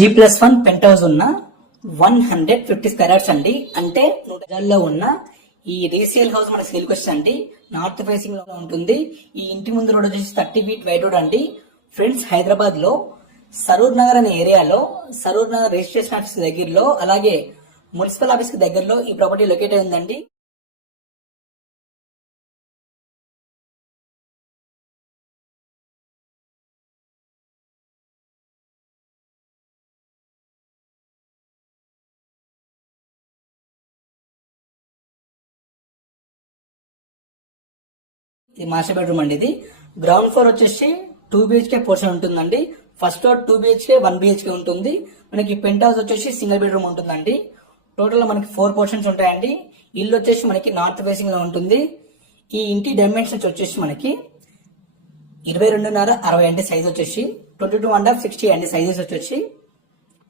G+1 pent house ఉన్న 150 square yards అండి. అంటే 100 గజాల్లో ఉన్న ఈ రీసేల్ హౌస్ మన సేల్కి వస్తుంది. నార్త్ ఫేసింగ్ లో ఉంటుంది. ఈ ఇంటి ముందు రోడ్ వచ్చేసి 30 ఫీట్ వైడ్ రోడ్ అండి. ఫ్రెండ్స్, హైదరాబాద్ లో సరూర్ నగర్ అనే ఏరియాలో సరూర్ నగర్ రిజిస్ట్రేషన్ ఆఫీస్ దగ్గరలో, అలాగే మున్సిపల్ ఆఫీస్ కి దగ్గరలో ఈ ప్రాపర్టీ లొకేట్ అయి ఉందండి. ఇది మాస్టర్ బెడ్రూమ్ అండి. ఇది గ్రౌండ్ ఫ్లోర్ వచ్చేసి 2 BHK పోర్షన్ ఉంటుందండి. ఫస్ట్ ఫ్లోర్ 2 BHK 1 BHK ఉంటుంది. మనకి పెంట్ హౌస్ వచ్చేసి సింగిల్ బెడ్రూమ్ ఉంటుందండి. టోటల్ మనకి 4 పోర్షన్స్ ఉంటాయండి. ఇల్లు వచ్చేసి మనకి నార్త్ ఫేసింగ్ లో ఉంటుంది. ఈ ఇంటి డైమెన్షన్స్ వచ్చేసి మనకి 22.5 60 అండి. సైజ్ వచ్చేసి 22.5 60 అండి. సైజెస్ వచ్చేసి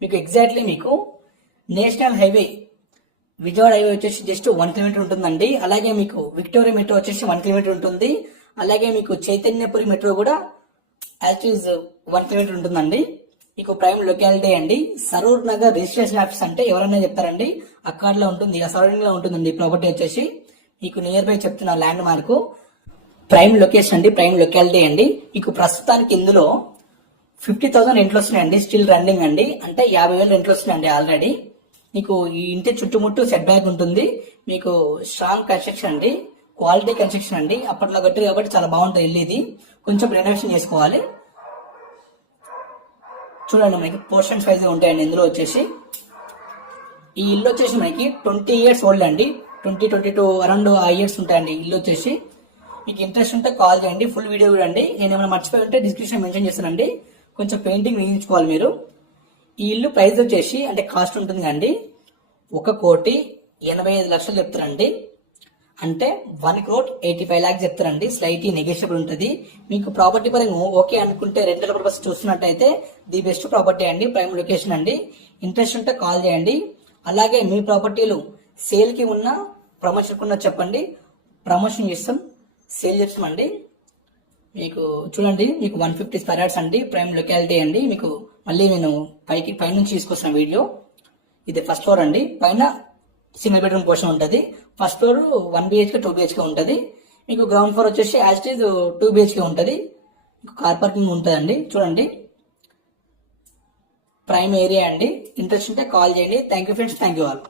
మీకు ఎగ్జాక్ట్లీ మీకు నేషనల్ హైవే విజయవాడ హైవే వచ్చేసి జస్ట్ 1 కిలోమీటర్ ఉంటుందండి. అలాగే మీకు విక్టోరియా మెట్రో వచ్చేసి 1 కిలోమీటర్ ఉంటుంది. అలాగే మీకు చైతన్యపురి మెట్రో కూడా యాజ్ ఈజ్ 1 కిలోమీటర్ ఉంటుందండి. మీకు ప్రైమ్ లొకాలిటీ అండి. సరూర్ నగర్ రిజిస్ట్రేషన్ ఆఫీస్ అంటే ఎవరైనా చెప్తారండి, అక్కడలో ఉంటుంది, ఆ సరౌండింగ్ లో ఉంటుందండి. ప్రాపర్టీ వచ్చేసి మీకు నియర్ బై చెప్తున్న ల్యాండ్ మార్క్ ప్రైమ్ లొకేషన్ అండి, ప్రైమ్ లొకాలిటీ అండి. మీకు ప్రస్తుతానికి ఇందులో 50,000 రెంట్లు వస్తున్నాయండి. స్టిల్ రన్నింగ్ అండి. అంటే 50,000 రెంట్లు వస్తున్నాయండి ఆల్రెడీ. మీకు ఈ ఇంటి చుట్టుముట్టు సెట్ బ్యాక్ ఉంటుంది. మీకు స్ట్రాంగ్ కన్స్ట్రక్షన్ అండి, క్వాలిటీ కన్స్ట్రక్షన్ అండి. అప్పట్లో కట్టి కాబట్టి చాలా బాగుంటుంది ఇల్లు. ఇది కొంచెం రెనోవేషన్ చేసుకోవాలి. చూడండి, మనకి పోర్షన్స్ వైజ్ ఉంటాయండి. ఇందులో వచ్చేసి ఈ ఇల్లు వచ్చేసి మనకి 20 years ఓల్డ్ అండి. 22 అరౌండ్ ఆ ఇయర్స్ ఉంటాయండి ఇల్లు వచ్చేసి. మీకు ఇంట్రెస్ట్ ఉంటే కాల్ చేయండి. ఫుల్ వీడియో కూడా అండి. నేను ఏమైనా మర్చిపోయి ఉంటే డిస్క్రిప్షన్ మెన్షన్ చేస్తానండి. కొంచెం పెయింటింగ్ వేయించుకోవాలి మీరు. ఈ ఇల్లు ప్రైస్ వచ్చేసి అంటే కాస్ట్ ఉంటుంది అండి 1,85,00,000 చెప్తారండి. అంటే 1,85,00,000 చెప్తారండి. స్లైట్లీ నెగోషియబుల్ ఉంటుంది. మీకు ప్రాపర్టీ పరంగా ఓకే అనుకుంటే, రెంటల్ పర్పస్ చూస్తున్నట్టయితే ది బెస్ట్ ప్రాపర్టీ అండి, ప్రైమ్ లొకేషన్ అండి. ఇంట్రెస్ట్ ఉంటే కాల్ చేయండి. అలాగే మీ ప్రాపర్టీలు సేల్ కి ఉన్న, ప్రమోషన్ ఉన్న చెప్పండి, ప్రమోషన్ చేస్తాం, సేల్ చేస్తామండి. మీకు చూడండి, మీకు 150 స్క్వేర్ యార్డ్స్ అండి, ప్రైమ్ లొకాలిటీ అండి. మీకు మళ్ళీ నేను పైనుంచి తీసుకొస్తున్న వీడియో. ఇది ఫస్ట్ ఫ్లోర్ అండి. పైన సింగిల్ బెడ్రూమ్ పోర్షన్ ఉంటుంది. ఫస్ట్ ఫ్లోర్ 1 BHK 2 BHK ఉంటుంది. మీకు గ్రౌండ్ ఫ్లోర్ వచ్చేసి యాజ్ ఇట్ ఈజ్ 2 BHK ఉంటుంది. మీకు కార్ పార్కింగ్ ఉంటుందండి. చూడండి, ప్రైమ్ ఏరియా అండి. ఇంట్రెస్ట్ ఉంటే కాల్ చేయండి. Thank you friends, thank you all.